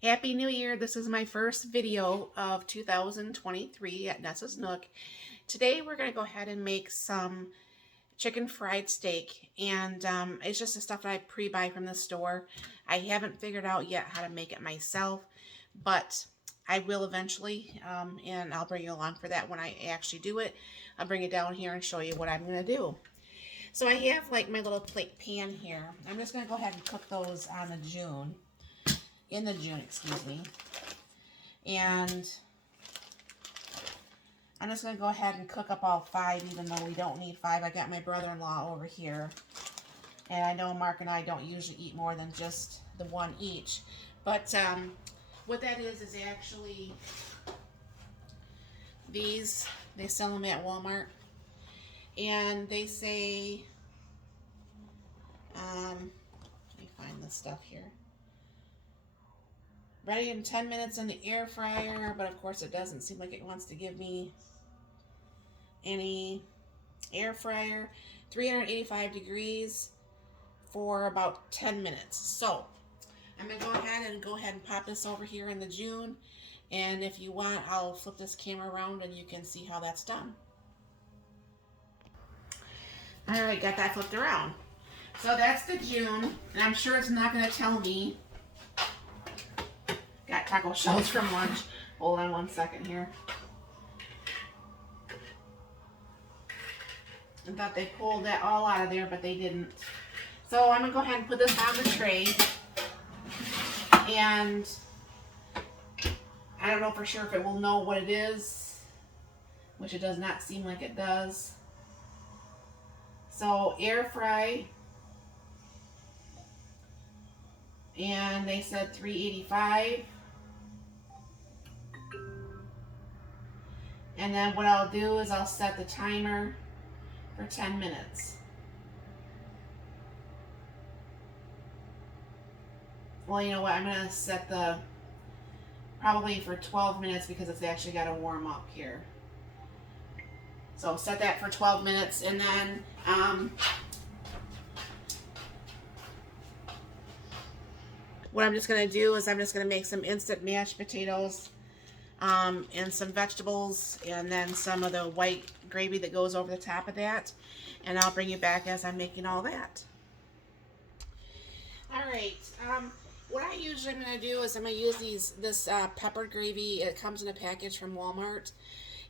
Happy New Year! This is my first video of 2023 at Nessa's Nook. Today we're going to go ahead and make some chicken fried steak, and it's just the stuff that I pre-buy from the store. I haven't figured out yet how to make it myself, but I will eventually, and I'll bring you along for that when I actually do it. I'll bring it down here and show you what I'm going to do. So I have like my little plate pan here. I'm just going to go ahead and cook those on the in the June, excuse me. And I'm just going to go ahead and cook up all 5, even though we don't need 5. I got my brother-in-law over here. And I know Mark and I don't usually eat more than just the 1 each. But what that is actually these. They sell them at Walmart. And they say, let me find this stuff here. Ready in 10 minutes in the air fryer, but of course it doesn't seem like it wants to give me any air fryer. 385 degrees for about 10 minutes. So I'm going to go ahead and pop this over here in the June. And if you want, I'll flip this camera around and you can see how that's done. All right, got that flipped around. So that's the June, and I'm sure it's not going to tell me. Got taco shells from lunch. Hold on 1 second here. I thought they pulled that all out of there, but they didn't. So I'm going to go ahead and put this on the tray. And I don't know for sure if it will know what it is, which it does not seem like it does. So air fry. And they said 385. And then what I'll do is I'll set the timer for 10 minutes. Well, you know what? I'm going to set the probably for 12 minutes because it's actually got to warm up here. So set that for 12 minutes, and then what I'm just going to do is I'm just going to make some instant mashed potatoes and some vegetables, and then some of the white gravy that goes over the top of that. And I'll bring you back as I'm making all that. Alright, what I usually am going to do is I'm going to use this peppered gravy. It comes in a package from Walmart.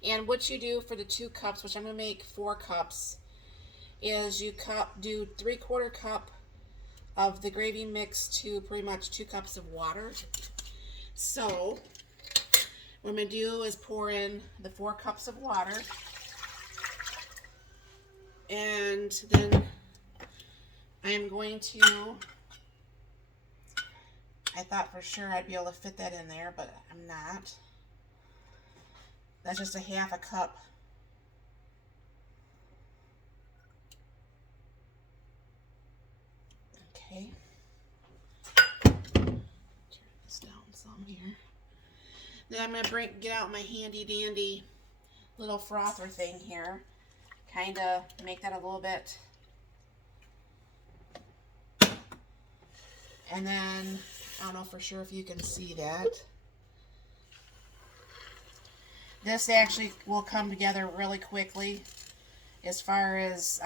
And what you do for the 2 cups, which I'm going to make 4 cups, is you do 3/4 cup of the gravy mixed to pretty much 2 cups of water. So what I'm going to do is pour in the 4 cups of water, and then I am going to, I thought for sure I'd be able to fit that in there, but I'm not. That's just a 1/2 cup. Okay. Turn this down some here. Then I'm going to get out my handy dandy little frother thing here. Kind of make that a little bit. And then, I don't know for sure if you can see that. This actually will come together really quickly as far as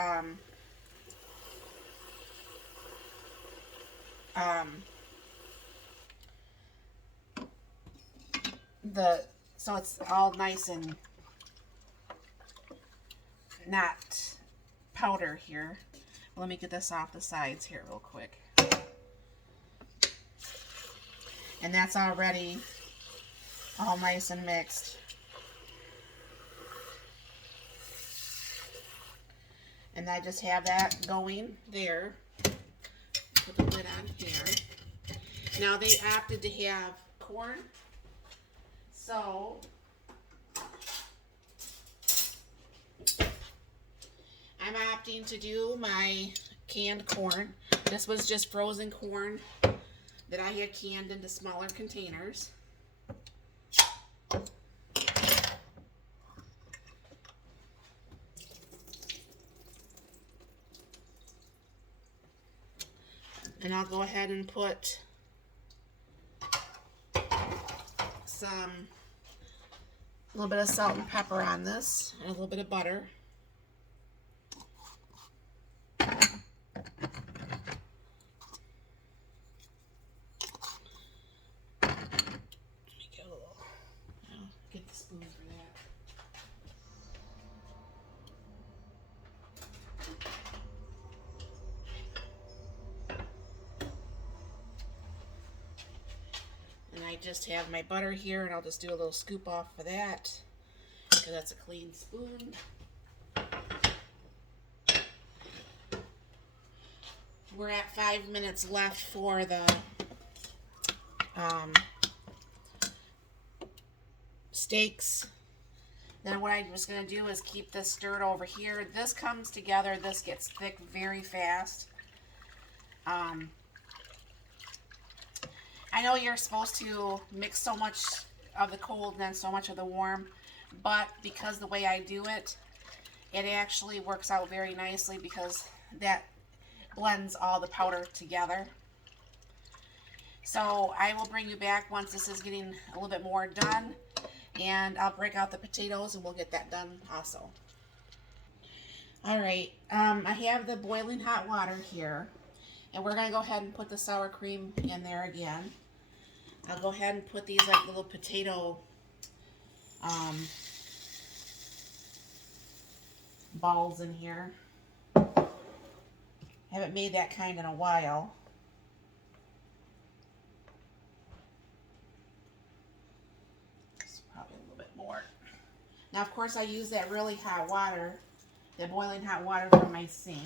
so it's all nice and not powder here. Let me get this off the sides here real quick. And that's already all nice and mixed. And I just have that going there. Put the lid on here. Now they opted to have corn. So I'm opting to do my canned corn. This was just frozen corn that I had canned into smaller containers. And I'll go ahead and put some, a little bit of salt and pepper on this, and a little bit of butter. Get the spoon for that. And I just have my butter here, and I'll just do a little scoop off for that, because that's a clean spoon. We're at 5 minutes left for the steaks. Then what I'm just going to do is keep this stirred over here. This comes together. This gets thick very fast. I know you're supposed to mix so much of the cold and then so much of the warm, but because the way I do it, it actually works out very nicely because that blends all the powder together. So I will bring you back once this is getting a little bit more done, and I'll break out the potatoes and we'll get that done also. Alright, I have the boiling hot water here, and we're going to go ahead and put the sour cream in there again. I'll go ahead and put these like little potato balls in here. Haven't made that kind in a while. Probably a little bit more. Now, of course, I use that really hot water, the boiling hot water from my sink.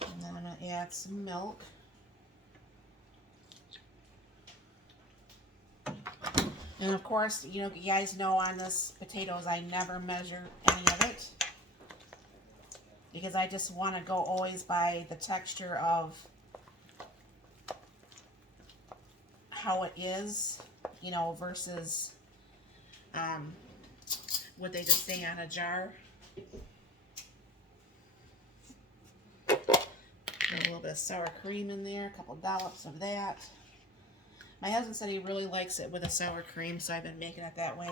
And then I'm going to add some milk. And of course, you guys know on this potatoes, I never measure any of it, because I just want to go always by the texture of how it is, versus what they just say on a jar. Put a little bit of sour cream in there, a couple dollops of that. My husband said he really likes it with a sour cream, so I've been making it that way.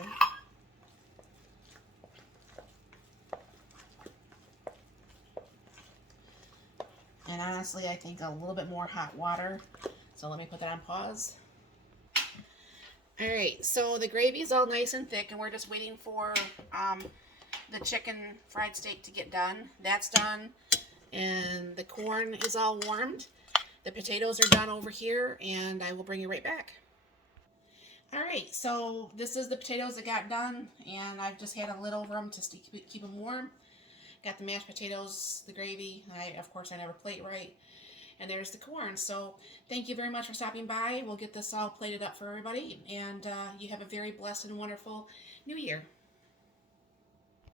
And honestly, I think a little bit more hot water. So let me put that on pause. Alright, so the gravy is all nice and thick, and we're just waiting for the chicken fried steak to get done. That's done, and the corn is all warmed. The potatoes are done over here, and I will bring you right back. Alright, so this is the potatoes that got done, and I've just had a lid over them to keep them warm. Got the mashed potatoes, the gravy. Of course, I never plate right. And there's the corn. So thank you very much for stopping by. We'll get this all plated up for everybody, and you have a very blessed and wonderful New Year.